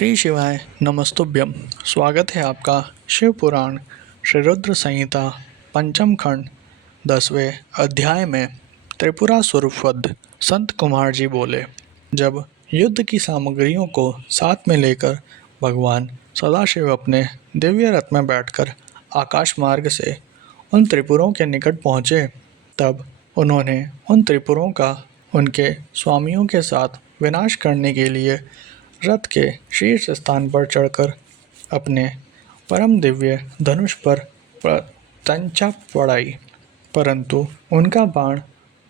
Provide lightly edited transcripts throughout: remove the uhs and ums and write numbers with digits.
श्री शिवाय नमस्तुभ्यम। स्वागत है आपका शिव पुराण श्री रुद्र संहिता पंचम खंड 10वें अध्याय में। त्रिपुरासुर वध। संत कुमार जी बोले, जब युद्ध की सामग्रियों को साथ में लेकर भगवान सदाशिव अपने दिव्य रथ में बैठकर आकाश मार्ग से उन त्रिपुरों के निकट पहुँचे, तब उन्होंने उन त्रिपुरों का उनके स्वामियों के साथ विनाश करने के लिए रथ के शीर्ष स्थान पर चढ़कर अपने परम दिव्य धनुष पर तंचा पड़ाई, परंतु उनका बाण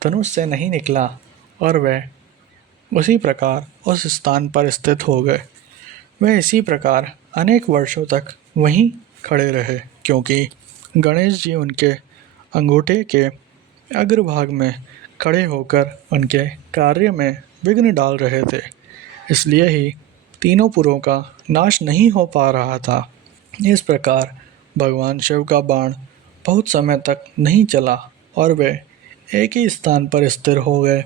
धनुष से नहीं निकला और वे उसी प्रकार उस स्थान पर स्थित हो गए। वे इसी प्रकार अनेक वर्षों तक वहीं खड़े रहे, क्योंकि गणेश जी उनके अंगूठे के अग्रभाग में खड़े होकर उनके कार्य में विघ्न डाल रहे थे। इसलिए ही तीनों पुरों का नाश नहीं हो पा रहा था। इस प्रकार भगवान शिव का बाण बहुत समय तक नहीं चला और वे एक ही स्थान पर स्थिर हो गए।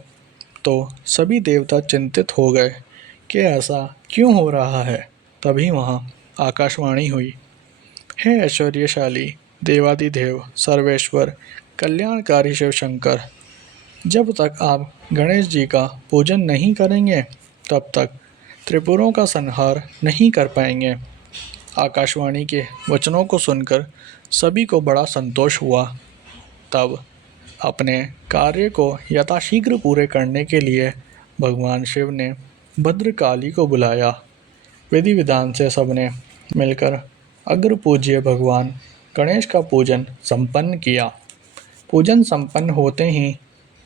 तो सभी देवता चिंतित हो गए कि ऐसा क्यों हो रहा है। तभी वहाँ आकाशवाणी हुई, हे ऐश्वर्यशाली देवादिदेव सर्वेश्वर कल्याणकारी शिव शंकर, जब तक आप गणेश जी का पूजन नहीं करेंगे तब तक त्रिपुरों का संहार नहीं कर पाएंगे। आकाशवाणी के वचनों को सुनकर सभी को बड़ा संतोष हुआ। तब अपने कार्य को यथाशीघ्र पूरे करने के लिए भगवान शिव ने भद्रकाली को बुलाया। विधि विधान से सबने मिलकर अग्र पूज्य भगवान गणेश का पूजन संपन्न किया। पूजन संपन्न होते ही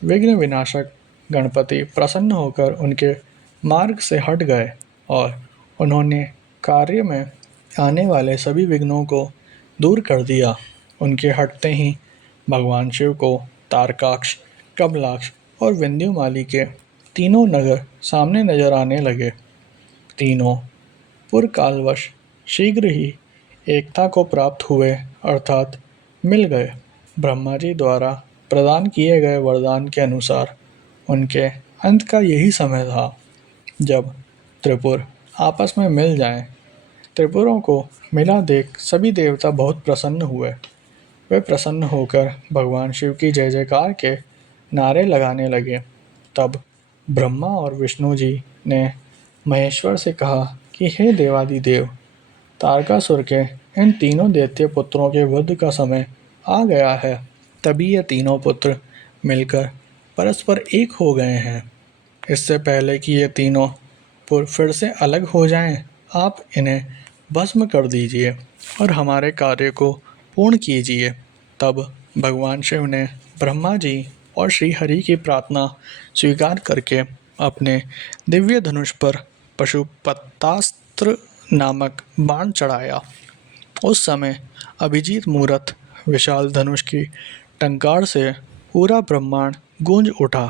विघ्न विनाशक गणपति प्रसन्न होकर उनके मार्ग से हट गए और उन्होंने कार्य में आने वाले सभी विघ्नों को दूर कर दिया। उनके हटते ही भगवान शिव को तारकाक्ष, कमलाक्ष और विंध्युमाली के तीनों नगर सामने नजर आने लगे। तीनों पुरकालवश शीघ्र ही एकता को प्राप्त हुए, अर्थात मिल गए। ब्रह्मा जी द्वारा प्रदान किए गए वरदान के अनुसार उनके अंत का यही समय था जब त्रिपुर आपस में मिल जाएं। त्रिपुरों को मिला देख सभी देवता बहुत प्रसन्न हुए। वे प्रसन्न होकर भगवान शिव की जय जयकार के नारे लगाने लगे। तब ब्रह्मा और विष्णु जी ने महेश्वर से कहा कि हे देवादिदेव, तारकासुर के इन तीनों दैत्य पुत्रों के वध का समय आ गया है। तभी ये तीनों पुत्र मिलकर परस्पर एक हो गए हैं। इससे पहले कि ये तीनों पुर फिर से अलग हो जाएं, आप इन्हें भस्म कर दीजिए और हमारे कार्य को पूर्ण कीजिए। तब भगवान शिव ने ब्रह्मा जी और श्री हरि की प्रार्थना स्वीकार करके अपने दिव्य धनुष पर पशुपतास्त्र नामक बाण चढ़ाया। उस समय अभिजीत मूरत विशाल धनुष की टंकार से पूरा ब्रह्मांड गूंज उठा।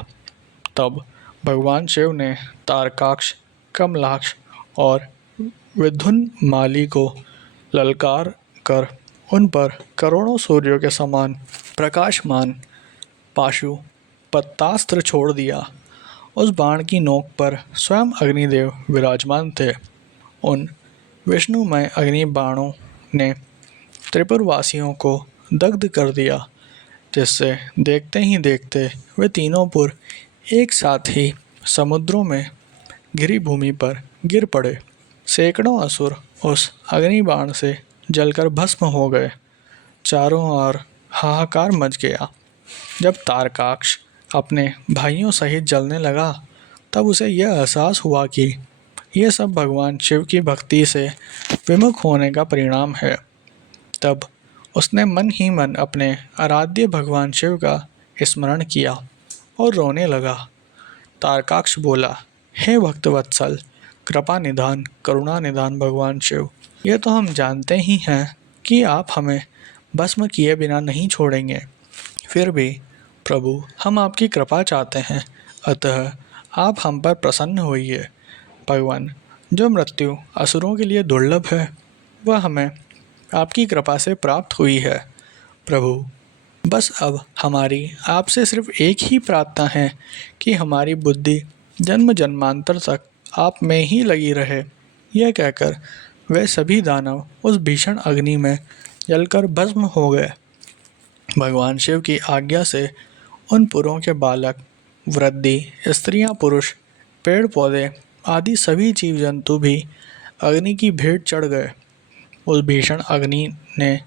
तब भगवान शिव ने तारकाक्ष, कमलाक्ष और विद्युन्माली को ललकार कर उन पर करोड़ों सूर्यों के समान प्रकाशमान पाशुपतास्त्र छोड़ दिया। उस बाण की नोक पर स्वयं अग्निदेव विराजमान थे। उन विष्णुमय अग्नि बाणों ने त्रिपुरवासियों को दग्ध कर दिया, जिससे देखते ही देखते वे तीनों पुर एक साथ ही समुद्रों में घिरी भूमि पर गिर पड़े। सैकड़ों असुर उस अग्नि बाण से जलकर भस्म हो गए। चारों ओर हाहाकार मच गया। जब तारकाक्ष अपने भाइयों सहित जलने लगा, तब उसे यह एहसास हुआ कि यह सब भगवान शिव की भक्ति से विमुख होने का परिणाम है। तब उसने मन ही मन अपने आराध्य भगवान शिव का स्मरण किया और रोने लगा। तारकाक्ष बोला, हे भक्तवत्सल, कृपा निधान, करुणा निधान भगवान शिव, ये तो हम जानते ही हैं कि आप हमें भस्म किए बिना नहीं छोड़ेंगे। फिर भी प्रभु, हम आपकी कृपा चाहते हैं, अतः आप हम पर प्रसन्न होइए। भगवान, जो मृत्यु असुरों के लिए दुर्लभ है वह हमें आपकी कृपा से प्राप्त हुई है। प्रभु, बस अब हमारी आपसे सिर्फ एक ही प्रार्थना है कि हमारी बुद्धि जन्म जन्मांतर तक आप में ही लगी रहे। यह कहकर वे सभी दानव उस भीषण अग्नि में जलकर भस्म हो गए। भगवान शिव की आज्ञा से उन पुरों के बालक, वृद्धि, स्त्रियां, पुरुष, पेड़ पौधे आदि सभी जीव जंतु भी अग्नि की भेंट चढ़ गए। उस भीषण अग्नि ने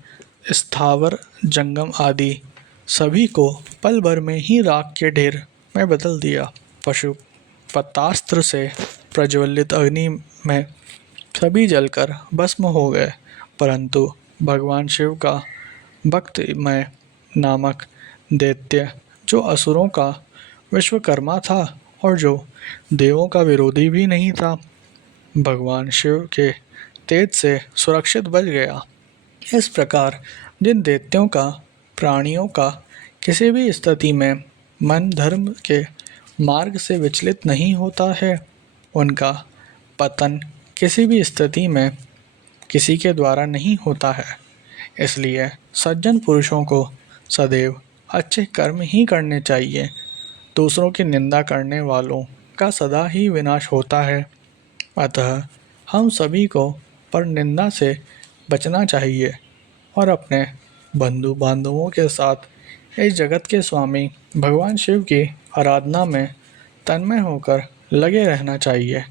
स्थावर जंगम आदि सभी को पल भर में ही राख के ढेर में बदल दिया। पशुपतास्त्र से प्रज्वलित अग्नि में सभी जलकर भस्म हो गए, परंतु भगवान शिव का भक्तमय नामक दैत्य, जो असुरों का विश्वकर्मा था और जो देवों का विरोधी भी नहीं था, भगवान शिव के तेज से सुरक्षित बच गया। इस प्रकार जिन दैत्यों का प्राणियों का किसी भी स्थिति में मन धर्म के मार्ग से विचलित नहीं होता है, उनका पतन किसी भी स्थिति में किसी के द्वारा नहीं होता है। इसलिए सज्जन पुरुषों को सदैव अच्छे कर्म ही करने चाहिए। दूसरों की निंदा करने वालों का सदा ही विनाश होता है। अतः हम सभी को पर निंदा से बचना चाहिए और अपने बंधु बांधवों के साथ इस जगत के स्वामी भगवान शिव की आराधना में तन्मय होकर लगे रहना चाहिए।